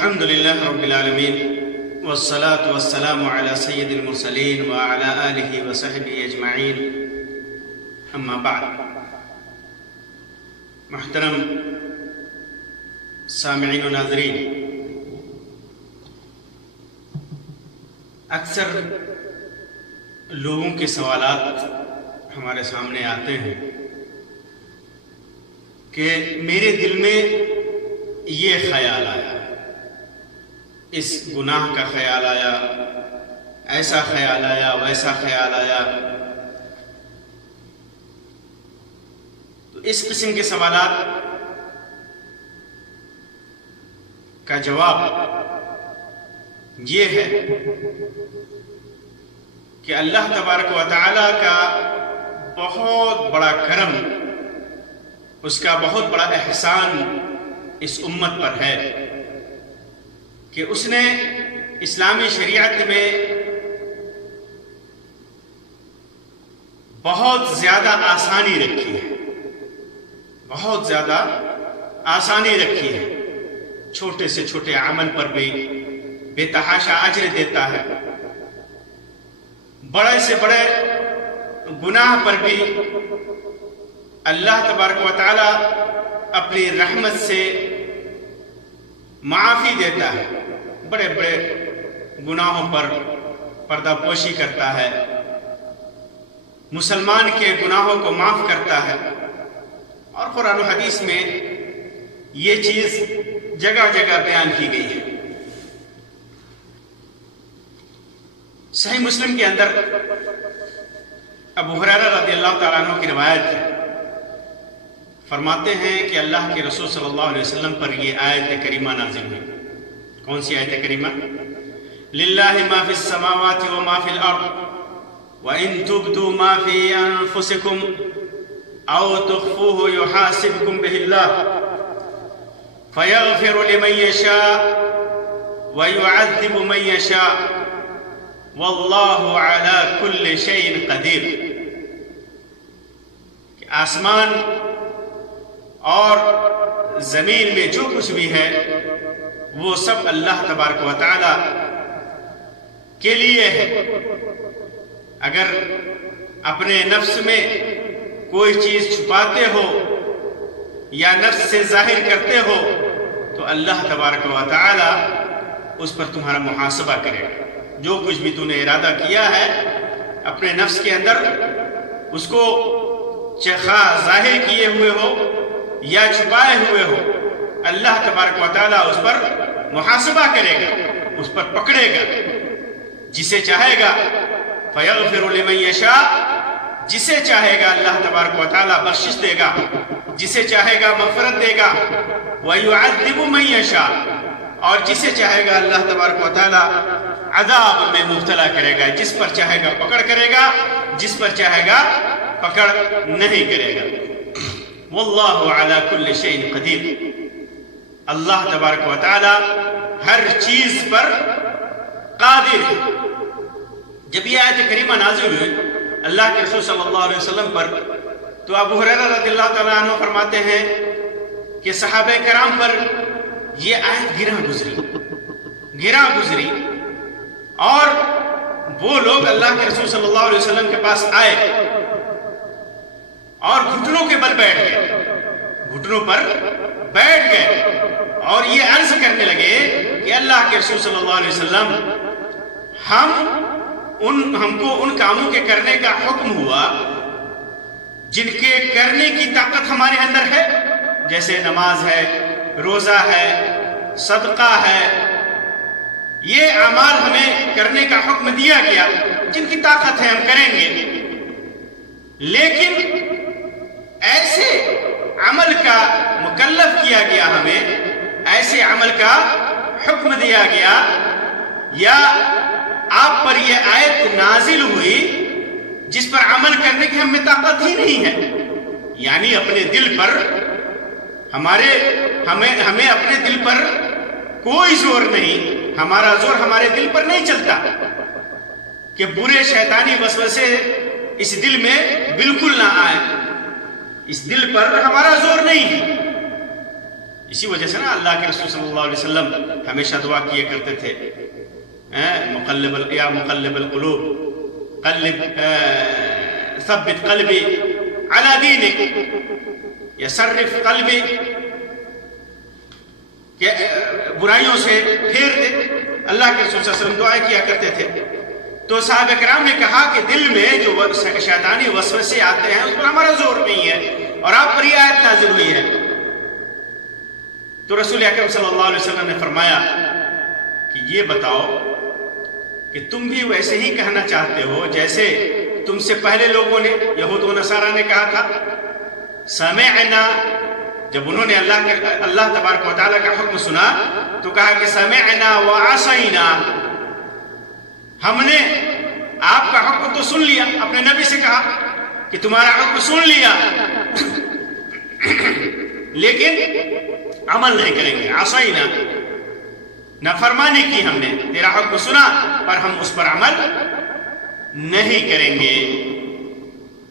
الحمد لله رب العالمين والصلاة والسلام على سيد المرسلين وعلى آله وصحبه أجمعين اما بعد. محترم سامعین و ناظرین، اکثر لوگوں کے سوالات ہمارے سامنے آتے ہیں کہ میرے دل میں یہ خیال آیا، اس گناہ کا خیال آیا، ایسا خیال آیا، ویسا خیال آیا. تو اس قسم کے سوالات کا جواب یہ ہے کہ اللہ تبارک و تعالی کا بہت بڑا کرم، اس کا بہت بڑا احسان اس امت پر ہے کہ اس نے اسلامی شریعت میں بہت زیادہ آسانی رکھی ہے، بہت زیادہ آسانی رکھی ہے. چھوٹے سے چھوٹے عمل پر بھی بے تحاشا اجر دیتا ہے، بڑے سے بڑے گناہ پر بھی اللہ تبارک و تعالی اپنی رحمت سے معافی دیتا ہے. بڑے بڑے گناہوں پر پردہ پوشی کرتا ہے، مسلمان کے گناہوں کو معاف کرتا ہے. اور قرآن و حدیث میں یہ چیز جگہ جگہ بیان کی گئی ہے. صحیح مسلم کے اندر ابو ہریرہ رضی اللہ تعالیٰ عنہ کی روایت ہے، فرماتے ہیں کہ اللہ کے رسول صلی اللہ علیہ وسلم پر یہ آیت کریمہ نازل ہوئی. کون سی آیت کریمہ؟ للہ ما فی السماوات وما فی الارض وَإِن تُبْدُوا مَا فِي أَنفُسِكُمْ أَوْ تُخْفُوهُ يُحَاسِبْكُمْ بِهِ اللَّهُ فَيَغْفِرُ لِمَن يَشَاءُ وَيُعَذِّبُ مَن يَشَاءُ وَاللَّهُ عَلَى كُلِّ شَيْءٍ قَدِيرٌ. کہ آسمان اور زمین میں جو کچھ بھی ہے وہ سب اللہ تبارک و تعالی کے لیے ہے. اگر اپنے نفس میں کوئی چیز چھپاتے ہو یا نفس سے ظاہر کرتے ہو تو اللہ تبارک و تعالی اس پر تمہارا محاسبہ کرے گا. جو کچھ بھی تم نے ارادہ کیا ہے اپنے نفس کے اندر، اس کو خواہ ظاہر کیے ہوئے ہو یا چھپائے ہوئے ہو، اللہ تبارک و تعالی اس پر محاسبہ کرے گا، اس پر پکڑے گا. جسے چاہے گا فَيَغْفِرُ لِمَن يَشَاءُ، جسے چاہے گا اللہ تبارک و تعالی بخشش دے گا، جسے چاہے گا مغفرت دے گا. وَيُعَذِّبُ مَن يَشَاءُ، اور جسے چاہے گا اللہ تبارک و تعالی عذاب میں مبتلا کرے گا. جس پر چاہے گا پکڑ کرے گا، جس پر چاہے گا پکڑ نہیں کرے گا. واللہ علی کل شیء قدیر، اللہ تبارک و تعالی ہر چیز پر قادر ہے. جب یہ آیت کریمہ نازل ہوئی اللہ کے رسول صلی اللہ علیہ وسلم پر، تو ابو ہریرہ رضی اللہ تعالیٰ عنہ فرماتے ہیں کہ صحابہ کرام پر یہ آیت گراں گزری اور وہ لوگ اللہ کے رسول صلی اللہ علیہ وسلم کے پاس آئے اور گھٹنوں کے بل بیٹھ گئے، گھٹنوں پر بیٹھ گئے اور یہ عرض کرنے لگے کہ اللہ کے رسول صلی اللہ علیہ وسلم، ہم کو ان کاموں کے کرنے کا حکم ہوا جن کے کرنے کی طاقت ہمارے اندر ہے، جیسے نماز ہے، روزہ ہے، صدقہ ہے. یہ اعمال ہمیں کرنے کا حکم دیا گیا، جن کی طاقت ہے ہم کریں گے. لیکن ایسے عمل کا مکلف کیا گیا، ہمیں ایسے عمل کا حکم دیا گیا یا آپ پر یہ آیت نازل ہوئی جس پر عمل کرنے کی ہمیں طاقت ہی نہیں ہے. یعنی اپنے دل پر ہمیں اپنے دل پر کوئی زور نہیں، ہمارا زور ہمارے دل پر نہیں چلتا کہ برے شیطانی وسوسے اس دل میں بالکل نہ آئے. اس دل پر ہمارا زور نہیں ہے. اسی وجہ سے نا اللہ کے رسول صلی اللہ علیہ وسلم ہمیشہ دعا کیا کرتے تھے، مقلب القلوب ثبت قلبی علی دینک، یا صرف قلبی، کہ برائیوں سے پھیر دے۔ اللہ کے رسول صلی اللہ علیہ وسلم دعائیں کیا کرتے تھے۔ تو صحابہ کرام نے کہا کہ دل میں جو شیطانی وسوسے آتے ہیں اس پر ہمارا زور نہیں ہے، اور آپ پر یہ آیت نازل ہوئی ہے۔ تو رسول اکرم صلی اللہ علیہ وسلم نے فرمایا کہ یہ بتاؤ کہ تم بھی ویسے ہی کہنا چاہتے ہو جیسے تم سے پہلے لوگوں نے، یہود و نصارہ نے کہا تھا سمعنا، جب انہوں نے اللہ تبارک و تعالیٰ کا حکم سنا تو کہا کہ سمعنا وعصینا، ہم نے آپ کا حکم تو سن لیا، اپنے نبی سے کہا کہ تمہارا حکم سن لیا لیکن عمل نہیں کریں گے، عصینا، نافرمانی کی ہم نے، تیرا حکم سنا پر ہم اس پر عمل نہیں کریں گے۔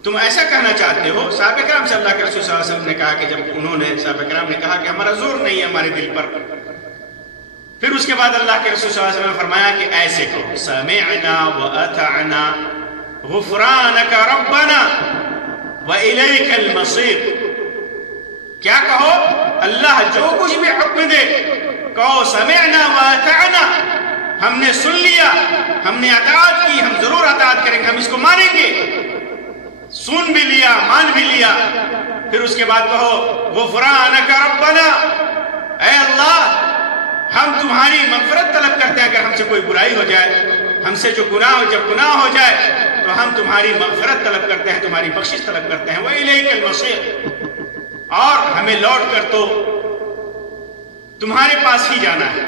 تم ایسا کہنا چاہتے ہو؟ صحابہ کرام سے اللہ کے رسول صلی اللہ علیہ وسلم نے کہا کہ جب انہوں نے صحابہ کرام نے کہا کہ ہمارا زور نہیں ہے ہمارے دل پر، پھر اس کے بعد اللہ کے رسول صلی اللہ علیہ وسلم نے فرمایا کہ ایسے کہو سمعنا واطعنا غفرانک ربنا والیک المصیر، کیا کہو؟ اللہ جو کچھ بھی حکم دے کہو سمعنا واطعنا، ہم نے سن لیا، ہم نے اطاعت کی، ہم ضرور اطاعت کریں گے، ہم اس کو مانیں گے، سن بھی لیا مان بھی لیا۔ پھر اس کے بعد کہو غفرانک ربنا، اے اللہ ہم تمہاری مغفرت طلب کرتے ہیں، اگر ہم سے کوئی برائی ہو جائے، ہم سے جو جب گناہ ہو جائے تو ہم تمہاری مغفرت طلب کرتے ہیں، تمہاری بخشش طلب کرتے ہیں، وَإِلَيْكَ الْمَصِيرُ، اور ہمیں لوٹ کر تو تمہارے پاس ہی جانا ہے،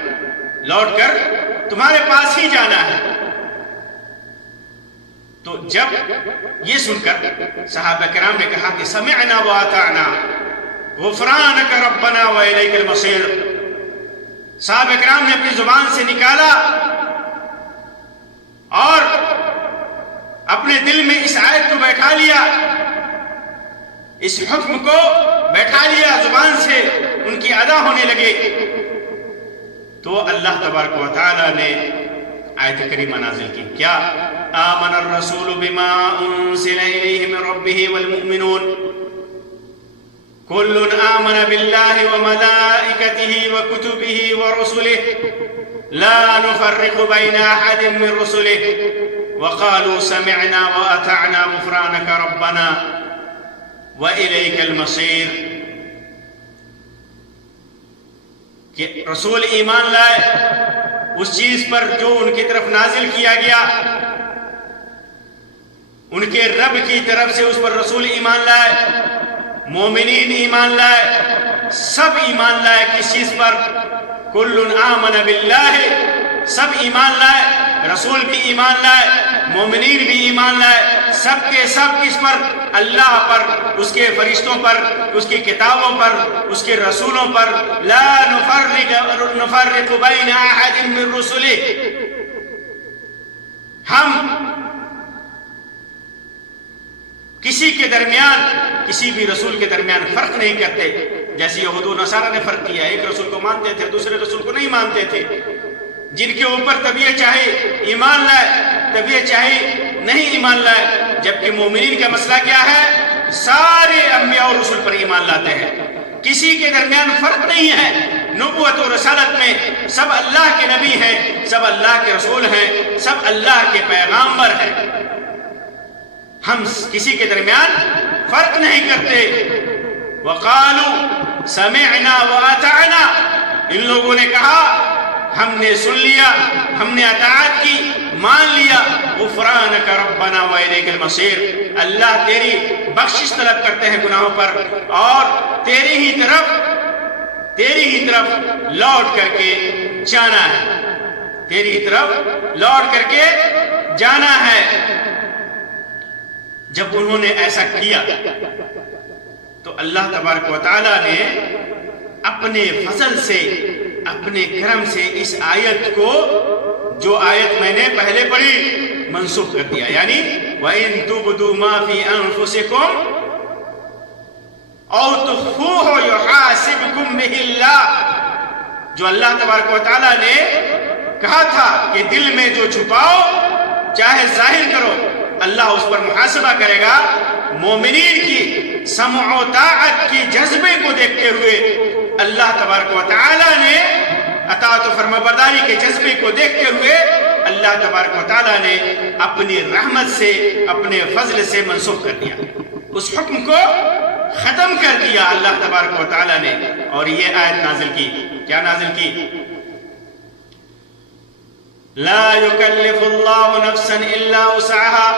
لوٹ کر تمہارے پاس ہی جانا ہے۔ تو جب یہ سن کر صحابہ کرام نے کہا کہ سمعنا واطعنا غفرانک ربنا والیک المصیر، صحابہ کرام نے اپنی زبان سے نکالا اور اپنے دل میں اس آیت کو بیٹھا لیا، اس حکم کو بیٹھا لیا، زبان سے ان کی ادا ہونے لگے۔ تو اللہ تبارک و تعالی نے آیت کریمہ نازل کی، کیا؟ آمن الرسول بما انزل الیہ من ربہ والمؤمنون كل آمن بالله وملائكته وكتبه ورسله لا نفرق بين أحد من رسله وقالوا سمعنا وأطعنا غفرانك ربنا وإليك المصير، کہ رسول ایمان لائے اس چیز پر جو ان کی طرف نازل کیا گیا، ان کے رب کی طرف سے اس پر رسول ایمان لائے، مومنین ایمان لائے، سب ایمان لائے کس چیز پر؟ کل آمن باللہ، سب ایمان لائے، رسول بھی ایمان لائے، مومنین بھی ایمان لائے، سب کے سب کس پر؟ اللہ پر، اس کے فرشتوں پر، اس کی کتابوں پر، اس کے رسولوں پر۔ لا نفرق بین احد من رسلہ، ہم کسی کے درمیان، کسی بھی رسول کے درمیان فرق نہیں کرتے، جیسے یہود و نصارہ نے فرق کیا، ایک رسول کو مانتے تھے دوسرے رسول کو نہیں مانتے تھے، جن کے اوپر طبیعت چاہے ایمان لائے، طبیعت چاہے نہیں ایمان لائے، جبکہ مومنین کا مسئلہ کیا ہے؟ سارے انبیاء اور رسول پر ایمان لاتے ہیں، کسی کے درمیان فرق نہیں ہے، نبوت و رسالت میں سب اللہ کے نبی ہیں، سب اللہ کے رسول ہیں، سب اللہ کے پیغامبر ہیں، ہم کسی کے درمیان فرق نہیں کرتے۔ وقالوا سمعنا واطعنا، ان لوگوں نے کہا ہم نے سن لیا، ہم نے اطاعت کی، مان لیا، غفرانک ربنا والیک المصیر، اللہ تیری بخشش طلب کرتے ہیں گناہوں پر، اور تیری ہی طرف لوٹ کر کے جانا ہے، تیری طرف لوٹ کر کے جانا ہے۔ جب انہوں نے ایسا کیا تو اللہ تبارک و تعالی نے اپنے فضل سے، اپنے کرم سے اس آیت کو، جو آیت میں نے پہلے پڑھی، منسوخ کر دیا، یعنی وَإِن تُبْدُوا مَا فِي أَنفُسِكُمْ أَوْ تُخْفُوهُ يُحَاسِبْكُم بِهِ اللَّهُ جو اللہ تبارک و تعالیٰ نے کہا تھا کہ دل میں جو چھپاؤ چاہے ظاہر کرو اللہ اس پر محاسبہ کرے گا، مومنین کی سمع و طاعت کی جذبے کو دیکھتے ہوئے اللہ تبارک و تعالیٰ نے اطاعت و فرمانبرداری کے جذبے کو دیکھتے ہوئے اللہ تبارک و تعالیٰ نے اپنی رحمت سے اپنے فضل سے منسوخ کر دیا، اس حکم کو ختم کر دیا اللہ تبارک و تعالیٰ نے، اور یہ آیت نازل کی۔ کیا نازل کی؟ لا يكلف الله نفسا الا وسعها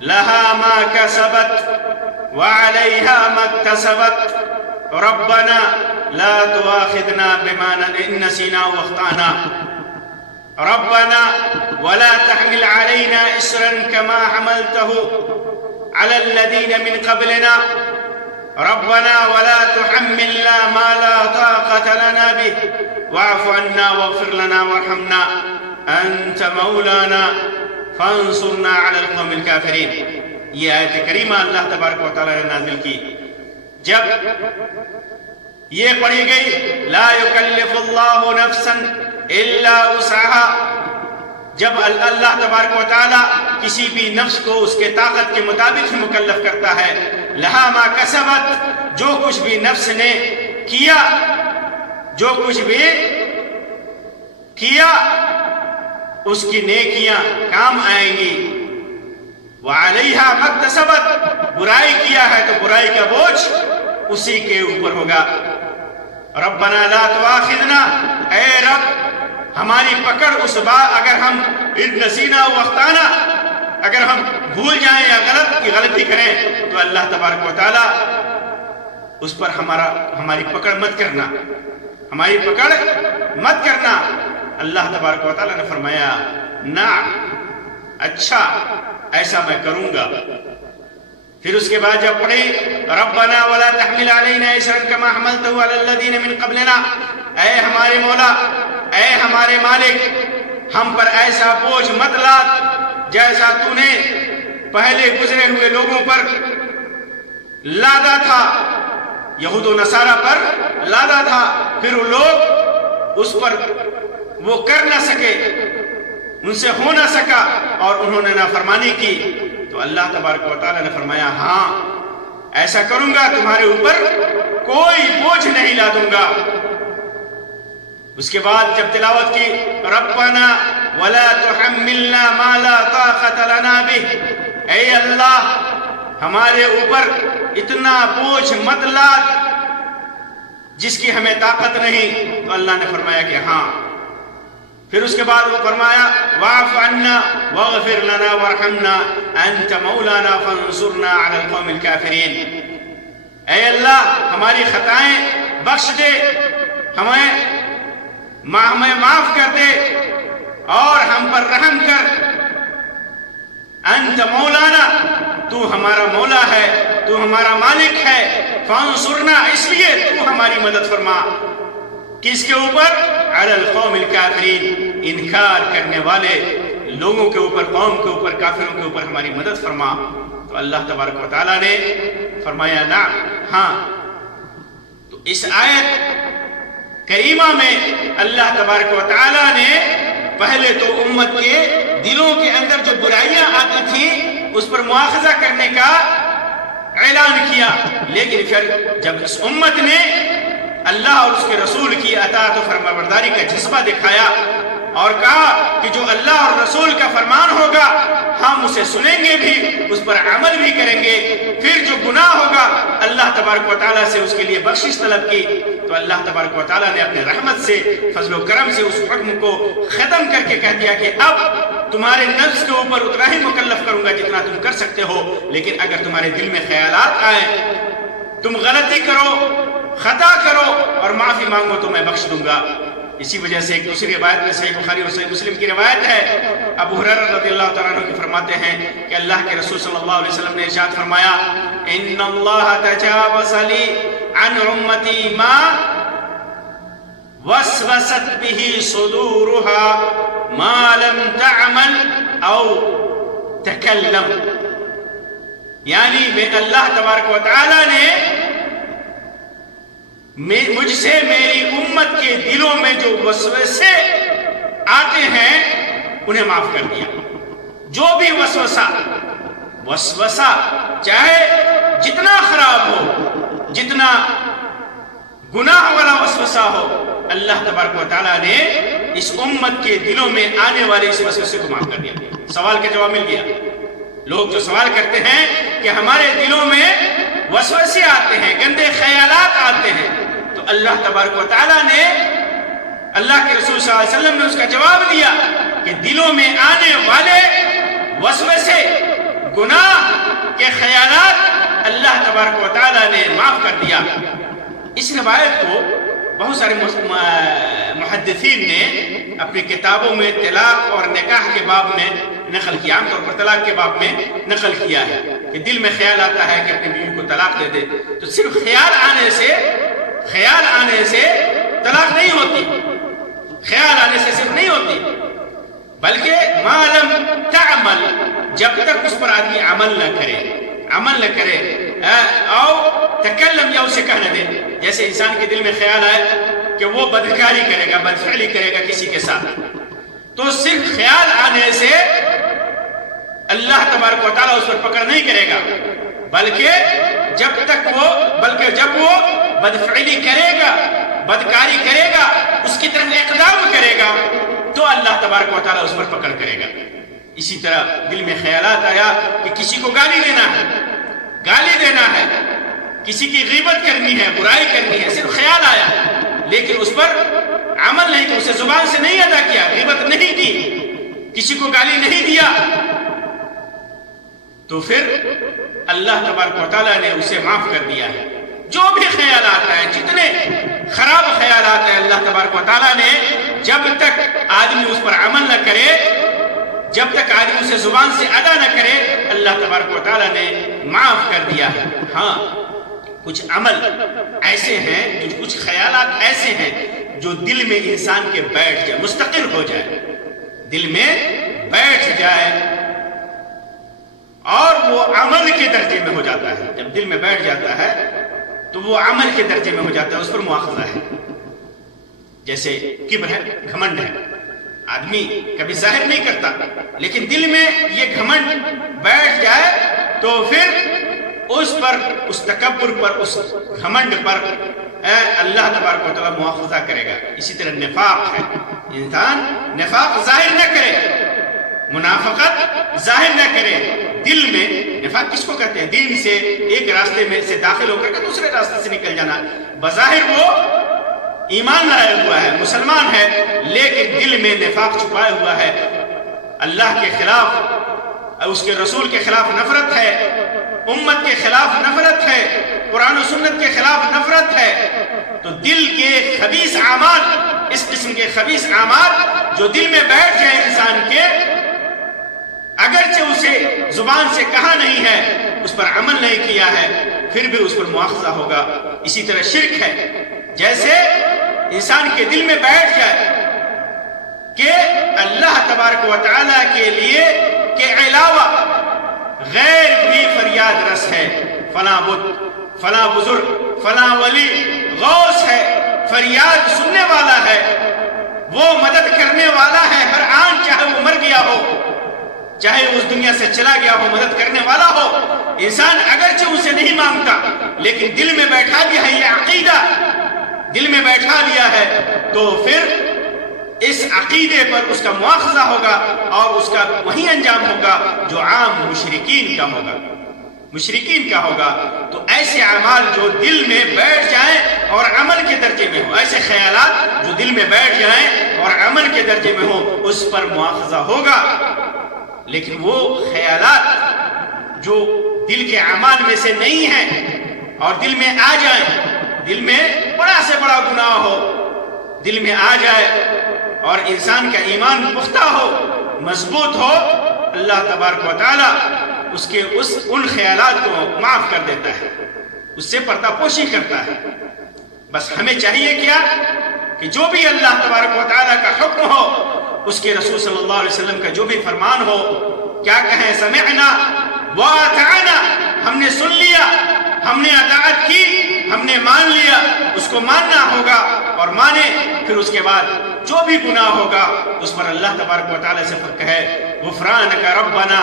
لها ما كسبت وعليها ما اكتسبت ربنا لا تؤاخذنا بما نسينا واخطأنا ربنا ولا تحمل علينا إصرا كما حملته على الذين من قبلنا ربنا ولا تحملنا ما لا طاقة لنا به واعف عنا واغفر لنا وارحمنا أنت مولانا فانصرنا على القوم الكافرين۔ یہ آیت کریمہ اللہ تبارک و تعالیٰ نے نازل کی۔ جب یہ پڑھی گئی لا يكلف الله نفسا الا وسعها، جب اللہ تبارک و تعالیٰ کسی بھی نفس کو اس کے طاقت کے مطابق ہی مکلف کرتا ہے، لہا ما کسبت، جو کچھ بھی نفس نے کیا، جو کچھ بھی کیا اس کی نیکیاں کام آئیں گی، وعلیہا ما اکتسبت، برائی کیا ہے تو برائی کا بوجھ اسی کے اوپر ہوگا۔ ربنا لا تؤاخذنا، اے رب ہماری پکڑ اس بات اگر ہم نسینا واخطانا، اگر ہم بھول جائیں یا غلطی کریں تو اللہ تبارک و تعالیٰ اس پر ہماری پکڑ مت کرنا، ہماری پکڑ مت کرنا۔ اللہ تبارک و تعالیٰ نے فرمایا نعم، اچھا ایسا میں کروں گا۔ پھر اس کے بعد جب پڑھی ربنا ولا تحمل علينا إصرا كما حملته على الذين من قبلنا، اے ہمارے مولا، اے ہمارے مالک، ہم پر ایسا بوجھ مت لاد جیسا تو نے پہلے گزرے ہوئے لوگوں پر لادا تھا، یہود و نصارہ پر لادا تھا، پھر وہ لوگ اس پر وہ کر نہ سکے، ان سے ہو نہ سکا اور انہوں نے نافرمانی کی، تو اللہ تبارک و تعالیٰ نے فرمایا ہاں ایسا کروں گا، تمہارے اوپر کوئی بوجھ نہیں لادوں گا۔ اس کے بعد جب تلاوت کی ربنا ولا تحملنا ما لا طاقة لنا به، اے اللہ ہمارے اوپر اتنا بوجھ مت لاد جس کی ہمیں طاقت نہیں، تو اللہ نے فرمایا کہ ہاں۔ پھر اس کے بعد وہ فرمایا واعف عنا واغفر لنا وارحمنا انت مولانا فانصرنا على القوم الكافرین، اے اللہ ہماری خطائیں بخش دے، ہمیں معاف کر دے اور ہم پر رحم کر، انت مولانا، تو ہمارا مولا ہے، تو ہمارا مالک ہے، فانصرنا، اس لیے تو ہماری مدد فرما، کس کے اوپر؟ علی القوم الکافرین، انکار کرنے والے لوگوں کے اوپر، قوم کے اوپر، کافروں کے اوپر ہماری مدد فرما۔ تو اللہ تبارک و تعالیٰ نے فرمایا نعم، ہاں۔ تو اس آیت کریمہ میں اللہ تبارک و تعالیٰ نے پہلے تو امت کے دلوں کے اندر جو برائیاں آتی تھیں اس پر مواخذہ کرنے کا اعلان کیا، لیکن پھر جب اس امت نے اللہ اور اس کے رسول کی اطاعت و فرمانبرداری کا جذبہ دکھایا اور کہا کہ جو اللہ اور رسول کا فرمان ہوگا ہم اسے سنیں گے بھی، اس پر عمل بھی کریں گے، پھر جو گناہ ہوگا اللہ تبارک و تعالیٰ سے اس کے لیے بخشش طلب کی، تو اللہ تبارک و تعالیٰ نے اپنے رحمت سے، فضل و کرم سے اس حکم کو ختم کر کے کہہ دیا کہ اب تمہارے نفس کے اوپر اتنا ہی مکلف کروں گا جتنا تم کر سکتے ہو، لیکن اگر تمہارے دل میں خیالات آئیں، تم غلطی کرو، خطا کرو اور معافی مانگو تو میں بخش دوں گا۔ اسی وجہ سے ایک دوسری روایت میں صحیح بخاری اور صحیح مسلم کی روایت ہے، ابو ہریرہ رضی اللہ تعالیٰ عنہ کی فرماتے ہیں کہ اللہ کے رسول صلی اللہ علیہ وسلم نے ارشاد فرمایا ان اللہ تجاوز لی عن امتی ما وسوست به صدورها ما لم تعمل او تکلم، یعنی میں اللہ تبارک و تعالیٰ نے مجھ سے میری امت کے دلوں میں جو وسوسے آتے ہیں انہیں معاف کر دیا. جو بھی وسوسہ چاہے جتنا خراب ہو، جتنا گناہ والا وسوسہ ہو، اللہ تبارک و تعالیٰ نے اس امت کے دلوں میں آنے والے اس وسوسے کو معاف کر دیا. سوال کا جواب مل گیا. لوگ جو سوال کرتے ہیں کہ ہمارے دلوں میں وسوسے آتے ہیں، گندے خیالات آتے ہیں، تو اللہ تبارک و تعالیٰ نے، اللہ کے رسول صلی اللہ علیہ وسلم نے اس کا جواب دیا کہ دلوں میں آنے والے وسوسے، گناہ کے خیالات اللہ تبارک و تعالیٰ نے معاف کر دیا. اس روایت کو بہت سارے محدثین نے اپنی کتابوں میں طلاق اور نکاح کے باب میں نقل کیا. عام طور پر طلاق کے باب میں نقل کیا ہے کہ دل میں خیال آتا ہے کہ اپنی بیوی کو طلاق دے دے، تو صرف خیال آنے سے طلاق نہیں ہوتی، خیال آنے سے صرف نہیں ہوتی، بلکہ ما لم تعمل، جب تک اس پر آدمی عمل نہ کرے او تکلم، یا اسے کہنے دے. جیسے انسان کے دل میں خیال آئے کہ وہ بدکاری کرے گا، بدفعلی کرے گا کسی کے ساتھ، تو صرف خیال آنے سے اللہ تبارک و تعالیٰ اس پر پکڑ نہیں کرے گا، بلکہ جب وہ بدفعلی کرے گا، بدکاری کرے گا، اس کی طرف اقدام کرے گا، تو اللہ تبارک و تعالیٰ اس پر پکڑ کرے گا. اسی طرح دل میں خیالات آیا کہ کسی کو گالی دینا ہے، کسی کی غیبت کرنی ہے، برائی کرنی ہے، صرف خیال آیا لیکن اس پر عمل نہیں کیا، اسے زبان سے نہیں ادا کیا، غیبت نہیں کی، کسی کو گالی نہیں دیا، تو پھر اللہ تبارک و تعالیٰ نے اسے معاف کر دیا ہے. جو بھی خیالات ہیں، جتنے خراب خیالات ہیں، اللہ تبارک و تعالیٰ نے جب تک آدمی اس پر عمل نہ کرے، جب تک آدمی اسے زبان سے ادا نہ کرے، اللہ تبارک و تعالیٰ نے معاف کر دیا ہے. ہاں، کچھ عمل ایسے ہیں، کچھ خیالات ایسے ہیں جو دل میں انسان کے بیٹھ جائے، مستقر ہو جائے، دل میں بیٹھ جائے اور وہ عمل کے درجے میں ہو جاتا ہے. جب دل میں بیٹھ جاتا ہے تو وہ عمل کے درجے میں ہو جاتا ہے، اس پر مواخذہ ہے. جیسے کبر ہے، گھمنڈ ہے، آدمی کبھی ظاہر نہیں کرتا لیکن دل میں یہ گھمنڈ بیٹھ جائے تو پھر اس تکبر پر، اس گھمنڈ پر اللہ تبارک و تعالیٰ مواخذہ کرے گا. اسی طرح نفاق ہے، انسان نفاق ظاہر نہ کرے، منافقت ظاہر نہ کرے، دل میں نفاق کس کو کہتے ہیں؟ دین سے ایک راستے میں سے داخل ہو کر کے دوسرے راستے سے نکل جانا. بظاہر وہ ایمان لائے ہوا ہے، مسلمان ہے، لیکن دل میں نفاق چھپائے ہوا ہے، اللہ کے خلاف، اس کے رسول کے خلاف نفرت ہے، امت کے خلاف نفرت ہے، قرآن و سنت کے خلاف نفرت ہے. تو دل کے خبیث اعمال، اس قسم کے خبیث اعمال جو دل میں بیٹھ جائے انسان کے، اگرچہ اسے زبان سے کہا نہیں ہے، اس پر عمل نہیں کیا ہے، پھر بھی اس پر مواخذہ ہوگا. اسی طرح شرک ہے، جیسے انسان کے دل میں بیٹھ جائے کہ اللہ تبارک و تعالیٰ کے لیے کے علاوہ غیر بھی فریاد رس ہے، فلاں بت، فلاں بزرگ، فلاں ولی غوث ہے، فریاد سننے والا ہے، وہ مدد کرنے والا ہے ہر آن، چاہے وہ مر گیا ہو، چاہے اس دنیا سے چلا گیا ہو، مدد کرنے والا ہو. انسان اگرچہ اسے نہیں مانگتا لیکن دل میں بیٹھا لیا ہے، یہ عقیدہ دل میں بیٹھا لیا ہے، تو پھر اس عقیدے پر اس کا مواخذہ ہوگا اور اس کا وہی انجام ہوگا جو عام مشرکین کا ہوگا. تو ایسے اعمال جو دل میں بیٹھ جائیں اور عمل کے درجے میں ہو، ایسے خیالات جو دل میں بیٹھ جائیں اور عمل کے درجے میں ہو، اس پر مواخذہ ہوگا. لیکن وہ خیالات جو دل کے اعمال میں سے نہیں ہیں اور دل میں آ جائیں، دل میں بڑا سے بڑا گناہ ہو، دل میں آ جائے اور انسان کا ایمان پختہ ہو، مضبوط ہو، اللہ تبارک و تعالیٰ ان خیالات کو معاف کر دیتا ہے، اس سے پردہ پوشی کرتا ہے. بس ہمیں چاہیے کیا کہ جو بھی اللہ تبارک و تعالیٰ کا حکم ہو، اس کے رسول صلی اللہ علیہ وسلم کا جو بھی فرمان ہو، کیا کہیں؟ سمعنا واطعنا، ہم نے سن لیا، ہم نے اطاعت کی ہم نے مان لیا، اس کو ماننا ہوگا اور مانے، پھر اس کے بعد جو بھی گناہ ہوگا اس پر اللہ تبارک و تعالیٰ سے کہے غفرانک ربنا،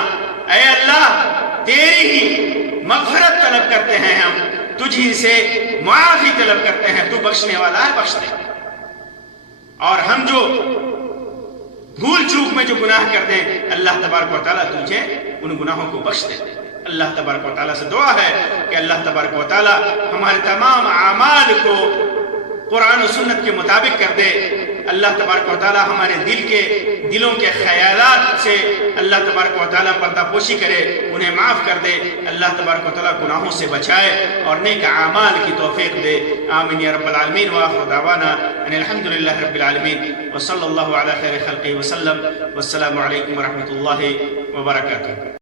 اے اللہ تیری ہی مغفرت طلب کرتے ہیں، ہم تجھی سے معافی طلب کرتے ہیں، تو بخشنے والا ہے، بخش دے۔ اور ہم جو بھول چوک میں جو گناہ کرتے ہیں اللہ تبارک و تعالیٰ تجھے ان گناہوں کو بخش دے۔ اللہ تبارک و تعالیٰ سے دعا ہے کہ اللہ تبارک و تعالیٰ ہمارے تمام اعمال کو قرآن و سنت کے مطابق کر دے۔ اللہ تبارک و تعالیٰ ہمارے دلوں کے خیالات سے اللہ تبارک و تعالیٰ پردہ پوشی کرے، انہیں معاف کر دے۔ اللہ تبارک و تعالیٰ گناہوں سے بچائے اور نیک اعمال کی توفیق دے۔ آمین یا رب العالمین۔ وآخر دعوانا ان الحمدللہ رب العالمین وصلی اللہ علی خیر خلقہ وسلم۔ والسلام علیکم ورحمۃ اللہ وبرکاتہ۔